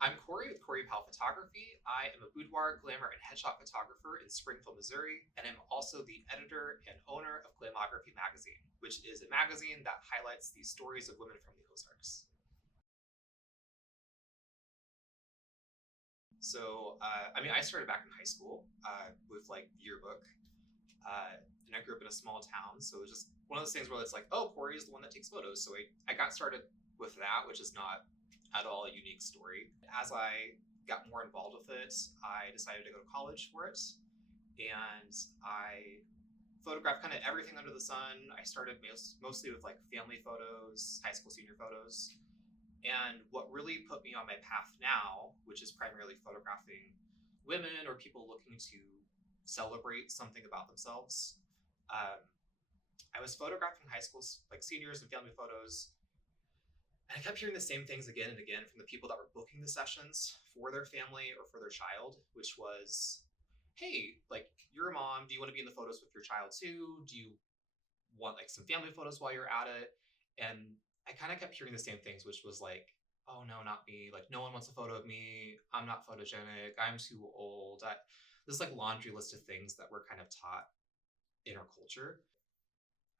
I'm Corey with Corey Powell Photography. I am a boudoir, glamour, and headshot photographer in Springfield, Missouri, and I'm also the editor and owner of Glamography Magazine, which is a magazine that highlights the stories of women from the Ozarks. I started back in high school with like yearbook, and I grew up in a small town, so it was just one of those things where it's like, oh, Corey is the one that takes photos. So I got started with that, which is not at all a unique story. As I got more involved with it, I decided to go to college for it, and I photographed kind of everything under the sun. I started mostly with like family photos, high school senior photos, and what really put me on my path now, which is primarily photographing women or people looking to celebrate something about themselves. Um, I was photographing high school like seniors and family photos, and I kept hearing the same things again and again from the people that were booking the sessions for their family or for their child, which was, hey, like you're a mom, do you want to be in the photos with your child too? Do you want like some family photos while you're at it? And I kind of kept hearing the same things, which was like, oh no, not me. Like no one wants a photo of me. I'm not photogenic. I'm too old. This like laundry list of things that we're kind of taught in our culture.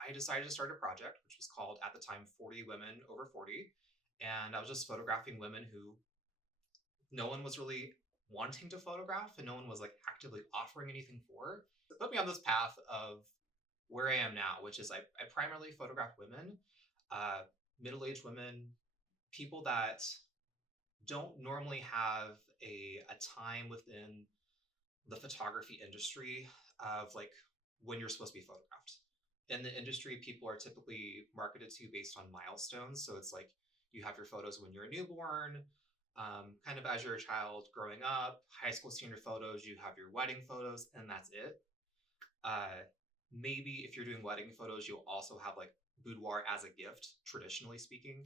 I decided to start a project, which was called at the time 40 Women Over 40. And I was just photographing women who no one was really wanting to photograph and no one was like actively offering anything for. It put me on this path of where I am now, which is I primarily photograph women, uh, middle-aged women, people that don't normally have a time within the photography industry of like when you're supposed to be photographed. In the industry, people are typically marketed to based on milestones. So it's like you have your photos when you're a newborn, kind of as you're a child growing up, high school senior photos, you have your wedding photos, and that's it. Uh, Maybe if you're doing wedding photos, you'll also have like boudoir as a gift, traditionally speaking.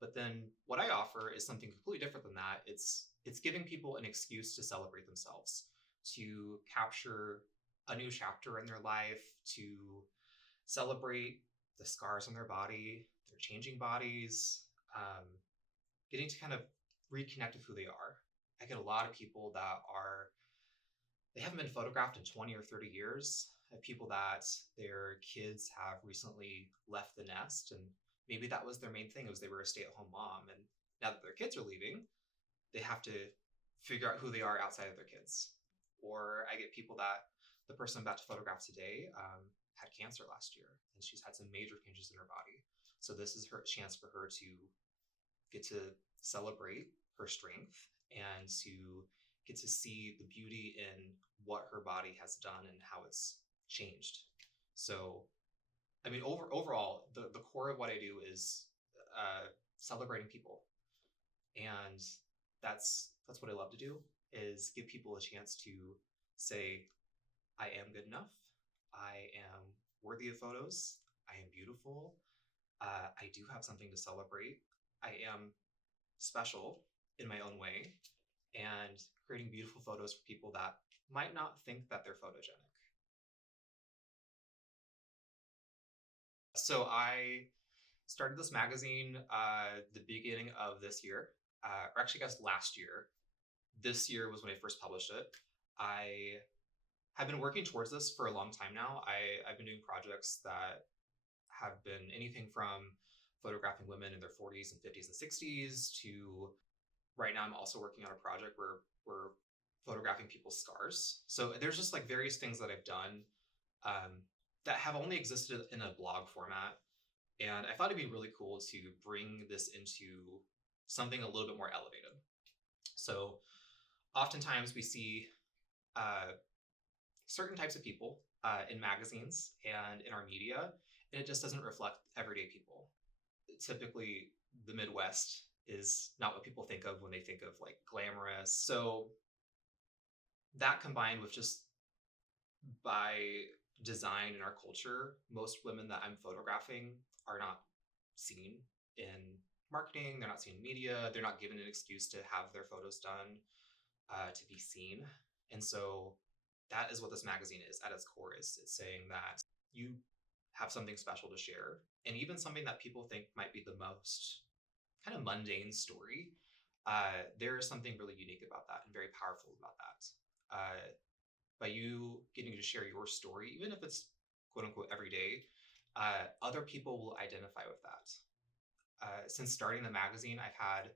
But then what I offer is something completely different than that. It's giving people an excuse to celebrate themselves, to capture a new chapter in their life, to celebrate the scars on their body, their changing bodies, um, getting to kind of reconnect with who they are. I get a lot of people that are they haven't been photographed in 20 or 30 years. People that their kids have recently left the nest, and maybe that was their main thing, was they were a stay-at-home mom, and now that their kids are leaving, they have to figure out who they are outside of their kids. Or I get people that the person I'm about to photograph today had cancer last year, and she's had some major changes in her body. So this is her chance for her to get to celebrate her strength and to get to see the beauty in what her body has done and how it's changed. So, overall, the core of what I do is celebrating people, and that's what I love to do, is give people a chance to say, I am good enough, I am worthy of photos, I am beautiful, I do have something to celebrate, I am special in my own way, and creating beautiful photos for people that might not think that they're photogenic. So I started this magazine the beginning of this year, or actually, I guess last year. This year was when I first published it. I have been working towards this for a long time now. I've been doing projects that have been anything from photographing women in their 40s and 50s and 60s to right now I'm also working on a project where we're photographing people's scars. So there's just like various things that I've done um, that have only existed in a blog format. And I thought it'd be really cool to bring this into something a little bit more elevated. So oftentimes we see uh, certain types of people in magazines and in our media, and it just doesn't reflect everyday people. Typically, the Midwest is not what people think of when they think of like glamorous. So that combined with just by design in our culture, most women that I'm photographing are not seen in marketing, they're not seen in media, they're not given an excuse to have their photos done to be seen. And so that is what this magazine is at its core, is it's saying that you have something special to share, and even something that people think might be the most kind of mundane story. There is something really unique about that and very powerful about that. By you getting to share your story, even if it's quote unquote every day, other people will identify with that. Since starting the magazine, I've had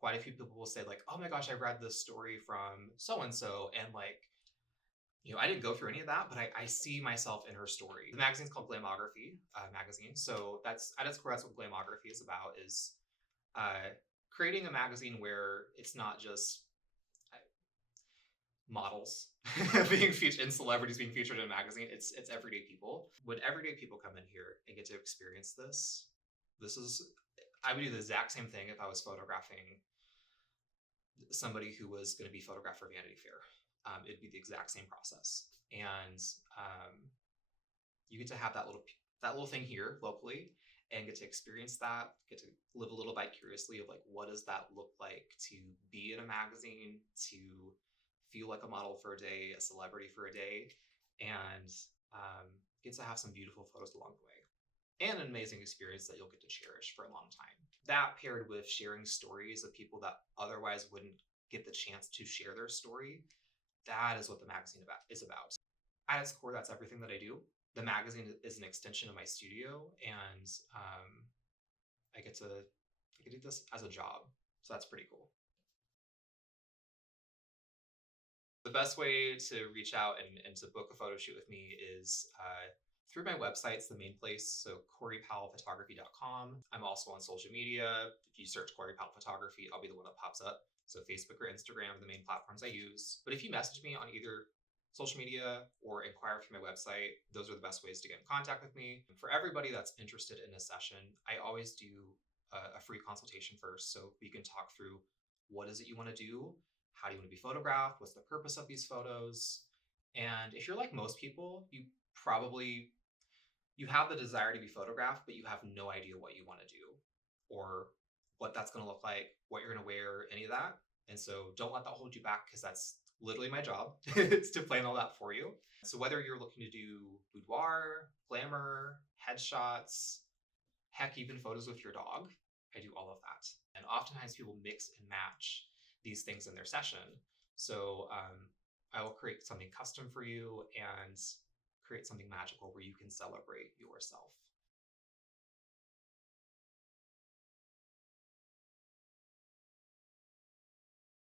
quite a few people will say like, "Oh my gosh, I read this story from so and so," and like, I didn't go through any of that, but I see myself in her story. The magazine's called Glamography magazine, so that's at its core, that's what Glamography is about. Is uh, creating a magazine where it's not just models being featured and celebrities being featured in a magazine. It's everyday people. When everyday people come in here and get to experience this is I would do the exact same thing if I was photographing somebody who was going to be photographed for Vanity Fair. It'd be the exact same process, and you get to have that little thing here locally, and get to experience that, get to live a little vicariously of like, what does that look like to be in a magazine, to feel like a model for a day, a celebrity for a day, and get to have some beautiful photos along the way, and an amazing experience that you'll get to cherish for a long time. That paired with sharing stories of people that otherwise wouldn't get the chance to share their story, that is what the magazine is about. At its core, that's everything that I do. The magazine is an extension of my studio, and I get to do this as a job, so that's pretty cool. The best way to reach out and to book a photo shoot with me is through my website. It's the main place, so CoreyPowellPhotography.com. I'm also on social media. If you search Corey Powell Photography, I'll be the one that pops up. So Facebook or Instagram are the main platforms I use. But if you message me on either social media or inquire through my website, those are the best ways to get in contact with me. For everybody that's interested in a session, I always do a free consultation first, so we can talk through what is it you want to do, how do you want to be photographed, what's the purpose of these photos. And if you're like most people, you have the desire to be photographed, but you have no idea what you want to do or what that's going to look like, what you're going to wear, any of that. And so don't let that hold you back, because that's literally my job is to plan all that for you. So whether you're looking to do boudoir, glamour, headshots, heck, even photos with your dog, I do all of that. And oftentimes people mix and match these things in their session. So I will create something custom for you and create something magical where you can celebrate yourself.